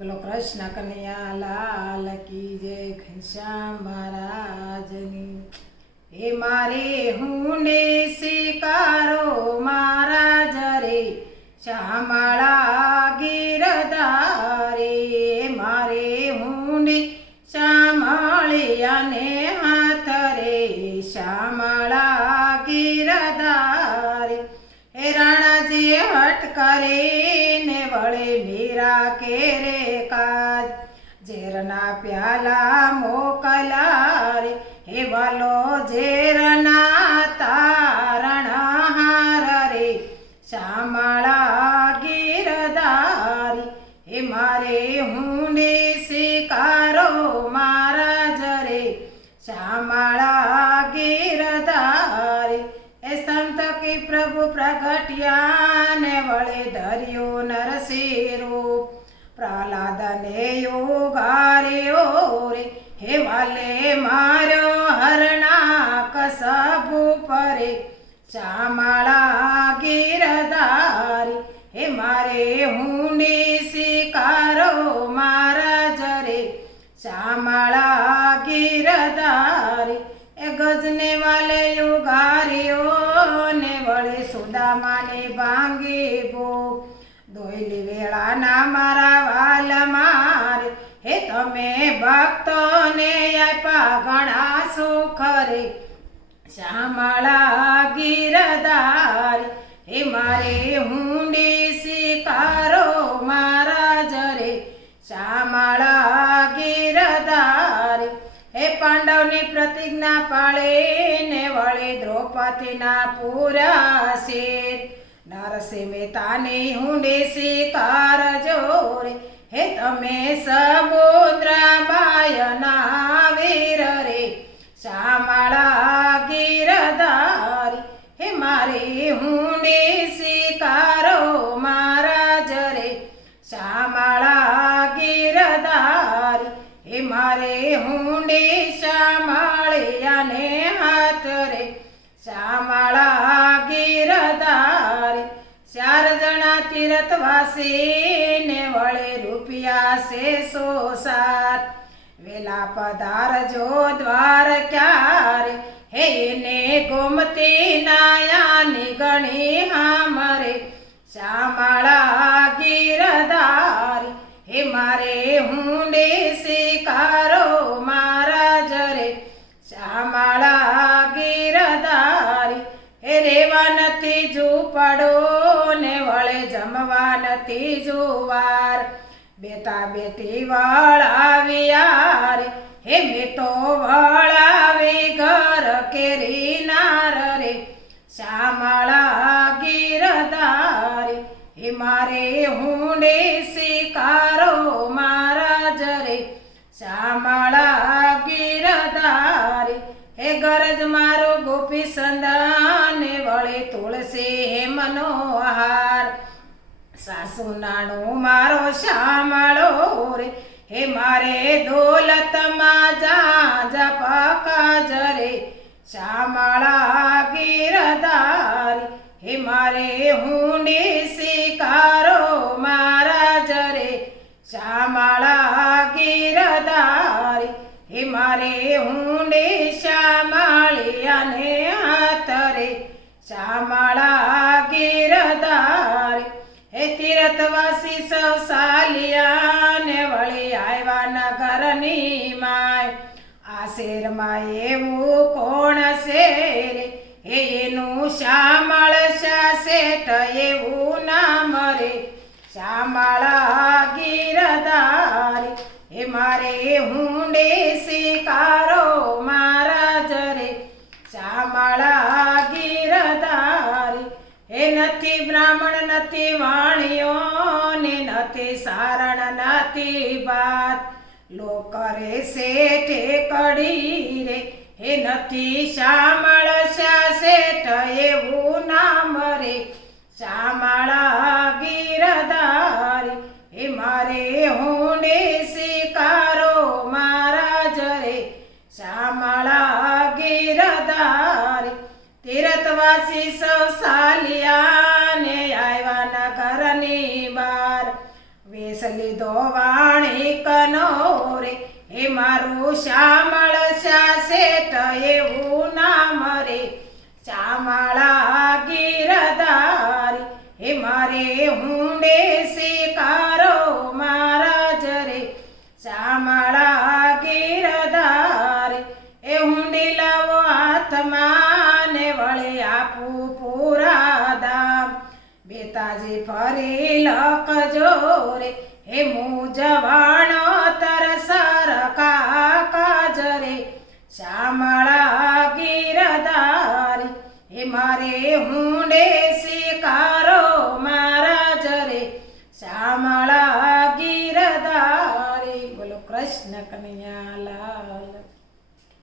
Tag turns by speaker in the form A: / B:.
A: બોલો, કૃષ્ણ કનૈયા, લાલ કી જય, ઘનશ્યામ મહારાજની. હે મારે હુંડે સ્વીકારો મહારાજ રે શ્યામળા મીરા કે રે કાજ? ઝેરના પ્યાલા મોકલા રે હે વાલો ઝેરના તારણ હાર રે. શ્યામળા ગીરધારી હે મારે હુંડે શિકારો મારા જરે શ્યામળા ગીરધારી એ સંત કી પ્રભુ પ્રગટ્યા ને વળે ધર્યો નરસિંહ રૂપ. પ્રહલાદ ને યોગાર્યો રે હે વાલે માર્યો હરણા કસબુ પરે ચામાળા ગીરધારી હે મારે હુંડી શિકારો મારા જરે ચામાળા ગીરધારી એ ગજને વાલે યુગાર્યો ને વળે સુદામાને ભાંગી ભો દોયલી વેળાના મારા મારે તમે ભક્તોને આપ્યા ઘણા સુખ શ્યામળા ગીરધારી, હે મારે હુંડી સ્વીકારો મારા જરે શ્યામળા ગીરધારી, હે પાંડવની પ્રતિજ્ઞા પાળે ને વળે દ્રૌપદીના પૂરા શેર. નરસિંહ મહેતાની હુંડી સ્વીકાર જોરે હે તમે સમુદ્ર બાયના વીર રે શ્યામળા ગીરધારી, હે મારી હુંડી શિકારો મારા જરે શ્યામળા ગીરધારી, હે મારે હુંડી શ્યામળિયાને હાથ રે શ્યામળા ગીરધારી, ચાર જણા તીરથવાસી ને વળે રૂપિયા સેસો સાત. વેલા દ્વાર ક્યારે હે ને ગોમતી નાયાની ગણી હામરે શ્યામાળા ગીરધારી, હે મારે હુંડે શિકારો મારા જરે શ્યામાળા ગીરધારી, હે રેવા નથી ઝૂંપડો ને વળે જમવા નથી જુવાર બેટા બેટી વળાવ્યા રે હે મેં તો વળાવી ઘર કેરી નાર રે. શ્યામળા ગીરધારી હે મારે હુંડે શિકારો મારા જરે. શ્યામળા ગીરધારી હે ગરજ મારો ગોપી સંદાને વળે તુલસી હે મનોહાર સાસુ નાણું મારો શામળો રે, હે મારે દોલતમાં જા પાકા જરે શામળા ગીરદારી હે મારે હુંડી શિકારો મારા જરે શામળા ગીરદારી હે મારે હુંડી શ્યામળિયાને હાથ રે શ્યામળા સાલિયાને વળી આવ્યા નગરની માય. આ શેરમાં એવું કોણ છે એનું શ્યામળ શા શેઠ એવું ના મરે શ્યામળા ગીરધારી, એ મારે હુંડે શિકારો મારા જરે શ્યામળા ગીરધારી, એ નથી બ્રાહ્મણ નથી વાત. લોકરે શેઠે કડી રે એ નથી શ્યામળ શા શેઠ, એવું નામ રે. શ્યામળા ગીરધારી એ મારે હુંડે શિકારો મારા જરે શ્યામળા ગીરધારી તીરતવાસી સૌ સાલિયાને આવ્યા ઘરની બાર વેસ લીધો કનો રે, એ મારું શ્યામળ શેઠ એવું નામ રે. શ્યામળા ગીરધારી હે મારે હુંડે શિકારો મહારાજ રે શ્યામળા ગીરધારી, એ હુંડી લાવો હાથમાં ને વળે આપું પૂરા દામ બેતાજી ફરી લખજો રે હે મુજવાણો તરસર કાજરે શ્યામળા ગીરધારી હે મારે હુંડે